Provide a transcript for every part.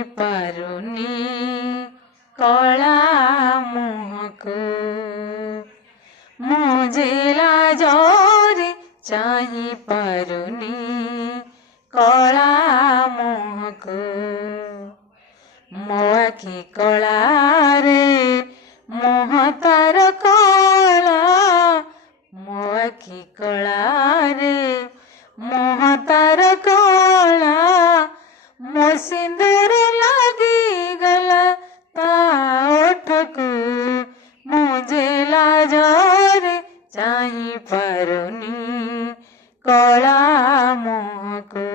चाही पारुनी कला मुहको मुझे लाजरे चाही पारुनी कला मुहको मो आखि कला रे मुह तार कला मो आखि कला रे मुह तार कला मो सिंदूर लगी गला ता ओठको मुझे लाजरे चाही पारुनी कला मुहको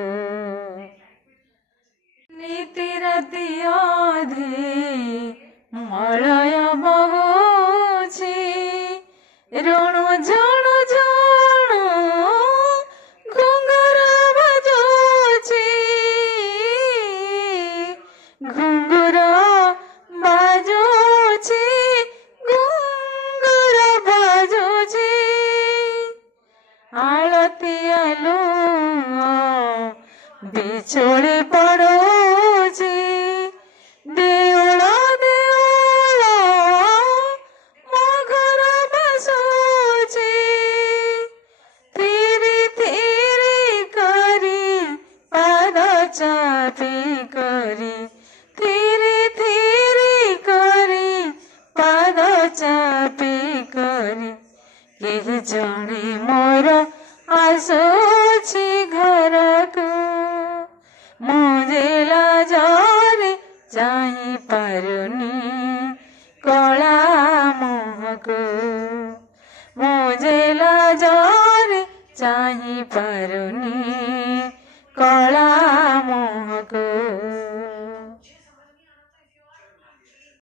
नीति राति अधे मलय बहुछि ऋणु झणु झणु घुंघुर बजुछि घुंघुर बजुछि घुंघुर बजुछि आळती आलु बिछोड़ी पड़ोछि देउल देउल मो घर बसुछि थिरी थिरी करी पाद चापी करी थिरी थिरी करी पाद चापी करी केही जणे मोर आसुछि घरको मुझे लाजरे चाही पारुनी कला मुहको मुझे लाजरे चाही पारुनी कला